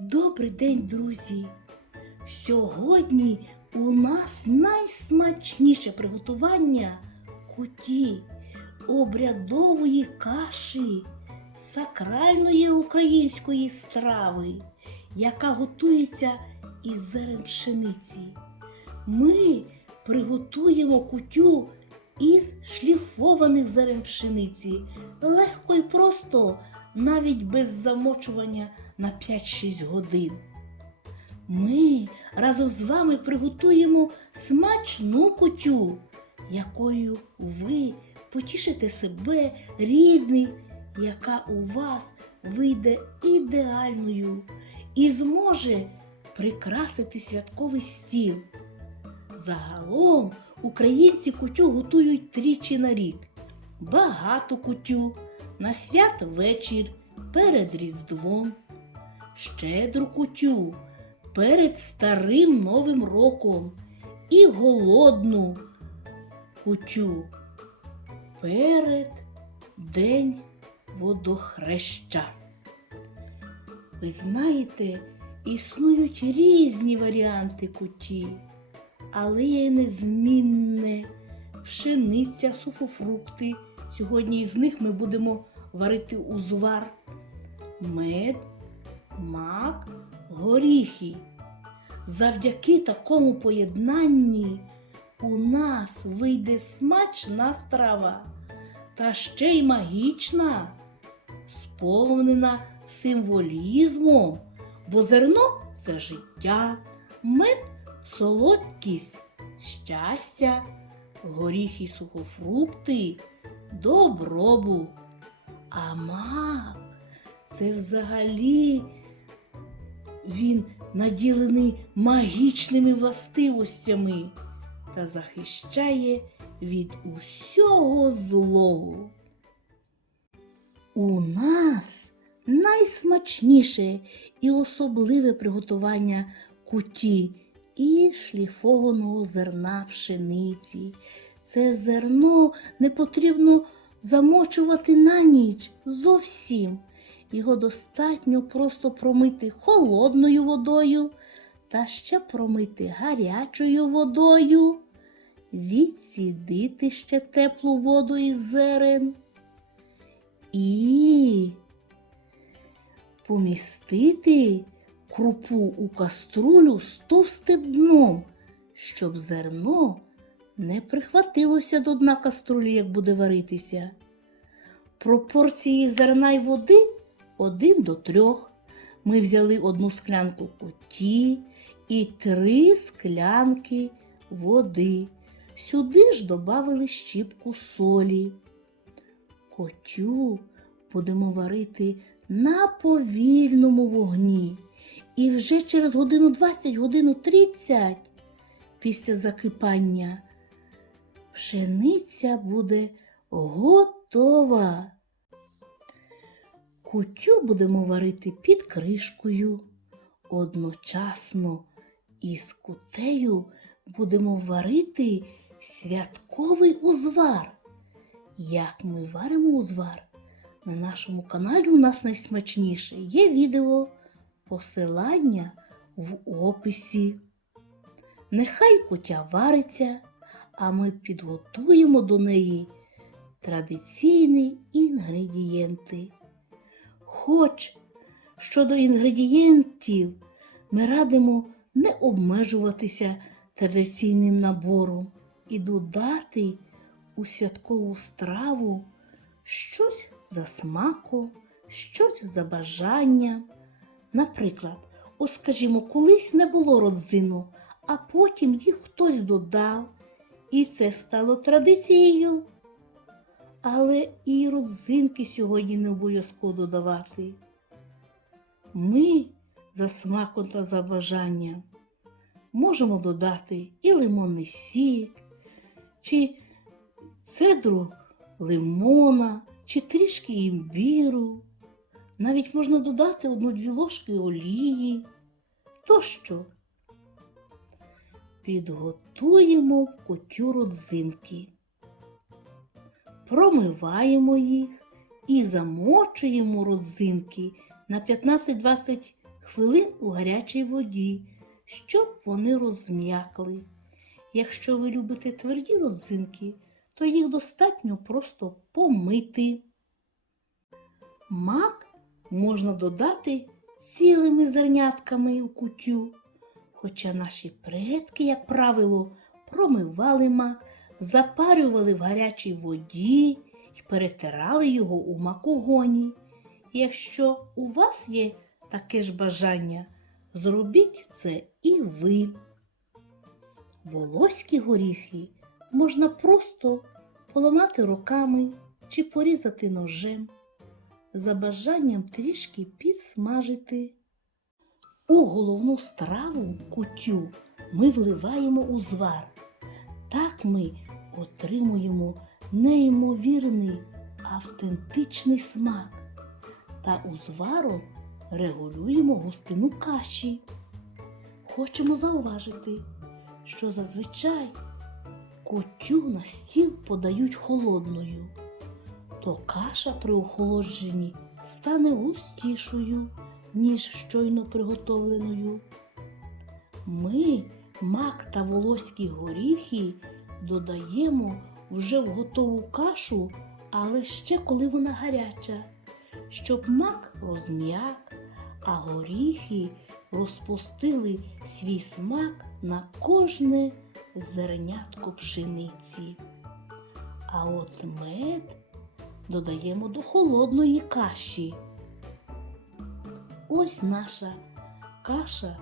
Добрий день, друзі! Сьогодні у нас найсмачніше приготування куті, обрядової каші, сакральної української страви, яка готується із зерен пшениці. Ми приготуємо кутю із шліфованих зерен пшениці. Легко і просто, навіть без замочування на 5-6 годин. Ми разом з вами приготуємо смачну кутю, якою ви потішите себе, рідний, яка у вас вийде ідеальною і зможе прикрасити святковий стіл. Загалом українці кутю готують тричі на рік. Багату кутю на святвечір перед Різдвом, щедру кутю перед Старим Новим роком і голодну кутю перед День водохреща. Ви знаєте, існують різні варіанти куті, але є незмінне пшениця, суфофрукти. Сьогодні із них ми будемо варити узвар, мед, мак, горіхи. Завдяки такому поєднанні у нас вийде смачна страва та ще й магічна, сповнена символізмом, бо зерно це життя, мед солодкість, щастя, горіхи, сухофрукти, добробут. А мак це взагалі він наділений магічними властивостями та захищає від усього злого. У нас найсмачніше і особливе приготування куті і шліфованого зерна пшениці. Це зерно не потрібно замочувати на ніч зовсім. Його достатньо просто промити холодною водою та ще промити гарячою водою, відсідити ще теплу воду із зерен і помістити крупу у каструлю з товстим дном, щоб зерно не прихватилося до дна каструлі, як буде варитися. Пропорції зерна й води 1 до 3. Ми взяли одну склянку куті і три склянки води. Сюди ж додали щіпку солі. Котю будемо варити на повільному вогні. І вже через годину 20, годину 30 після закипання пшениця буде готова. Кутю будемо варити під кришкою. Одночасно із кутею будемо варити святковий узвар. Як ми варимо узвар? На нашому каналі у нас найсмачніше є відео, посилання в описі. Нехай кутя вариться, а ми підготуємо до неї традиційні інгредієнти. Хоч щодо інгредієнтів ми радимо не обмежуватися традиційним набором і додати у святкову страву щось за смаком, щось за бажанням. Наприклад, ось скажімо, колись не було родзину, а потім їх хтось додав, і це стало традицією. Але і родзинки сьогодні не обов'язково додавати. Ми за смаком та за бажанням можемо додати і лимонний сік, чи цедру лимона, чи трішки імбіру. Навіть можна додати одну-дві ложки олії. Тощо підготуємо котю родзинки промиваємо їх і замочуємо родзинки на 15-20 хвилин у гарячій воді, щоб вони розм'якли. Якщо ви любите тверді родзинки, то їх достатньо просто помити. Мак можна додати цілими зернятками у кутю. Хоча наші предки, як правило, промивали мак, запарювали в гарячій воді і перетирали його у макогоні. Якщо у вас є таке ж бажання, зробіть це і ви. Волоські горіхи можна просто поламати руками чи порізати ножем, за бажанням трішки підсмажити. У головну страву кутю ми вливаємо узвар. Так ми отримуємо неймовірний автентичний смак та узваром регулюємо густину каші. Хочемо зауважити, що зазвичай кутю на стіл подають холодною, то каша при охолодженні стане густішою, ніж щойно приготовленою. Ми мак та волоські горіхи додаємо вже в готову кашу, але ще коли вона гаряча, щоб мак розм'як, а горіхи розпустили свій смак на кожне зернятко пшениці. А от мед додаємо до холодної каші. Ось наша каша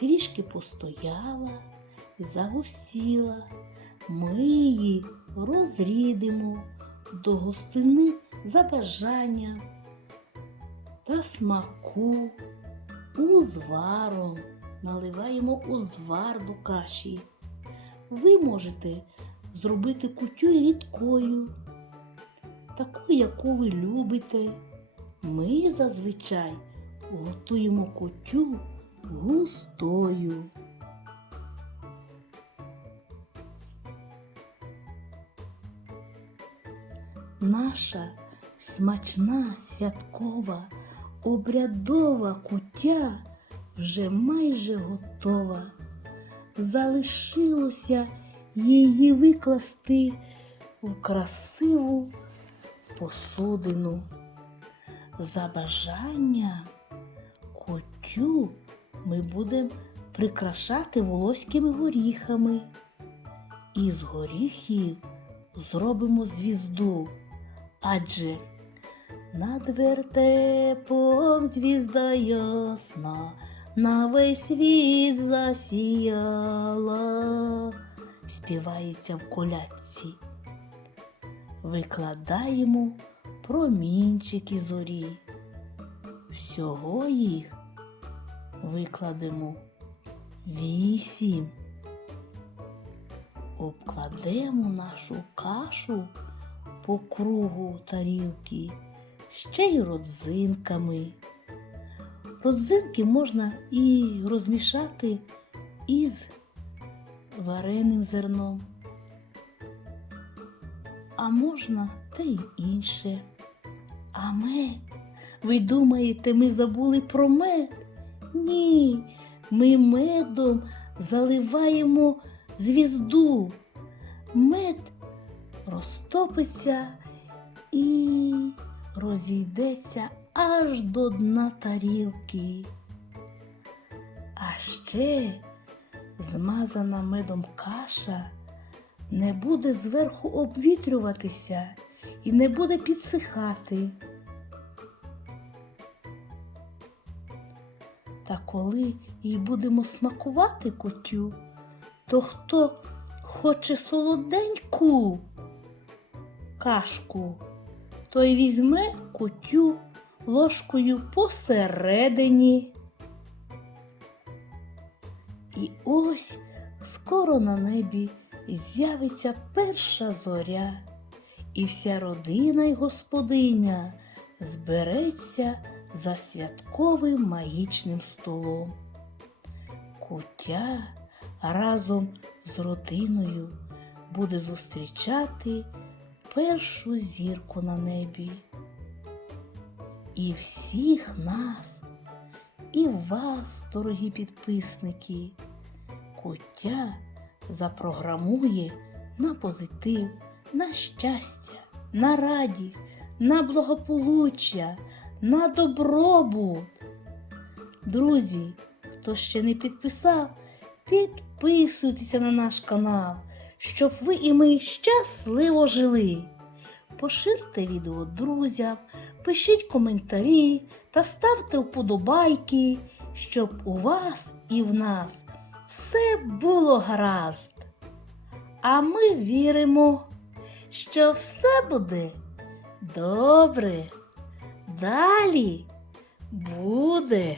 трішки постояла, загустіла. Ми її розрідимо до густини за бажанням та смаку узваром. Наливаємо узвар до каші. Ви можете зробити кутю рідкою, таку, яку ви любите. Ми зазвичай готуємо кутю густою. Наша смачна святкова обрядова кутя вже майже готова. Залишилося її викласти у красиву посудину. За бажання кутю ми будемо прикрашати волоськими горіхами. Із горіхів зробимо звізду, адже над вертепом звізда ясна, на весь світ засіяла, співається в колядці. Викладаємо промінчики зорі. Всього їх викладемо вісім. Обкладемо нашу кашу по кругу тарілки ще й родзинками. Родзинки можна і розмішати із вареним зерном, а можна та й інше. А мед, ви думаєте, ми забули про мед? Ні, ми медом заливаємо звізду. Мед розтопиться і розійдеться аж до дна тарілки. А ще змазана медом каша не буде зверху обвітрюватися і не буде підсихати. Та коли їй будемо смакувати кутю, то хто хоче солоденьку кашку, той візьме кутю ложкою посередині. І ось скоро на небі з'явиться перша зоря, і вся родина й господиня збереться за святковим магічним столом. Кутя разом з родиною буде зустрічати першу зірку на небі. І всіх нас і вас, дорогі підписники. Коття запрограмує на позитив, на щастя, на радість, на благополуччя, на добробут. Друзі, хто ще не підписав, підписуйтеся на наш канал, щоб ви і ми щасливо жили. Поширте відео друзям, пишіть коментарі та ставте вподобайки, щоб у вас і в нас все було гаразд. А ми віримо, що все буде добре. Далі буде.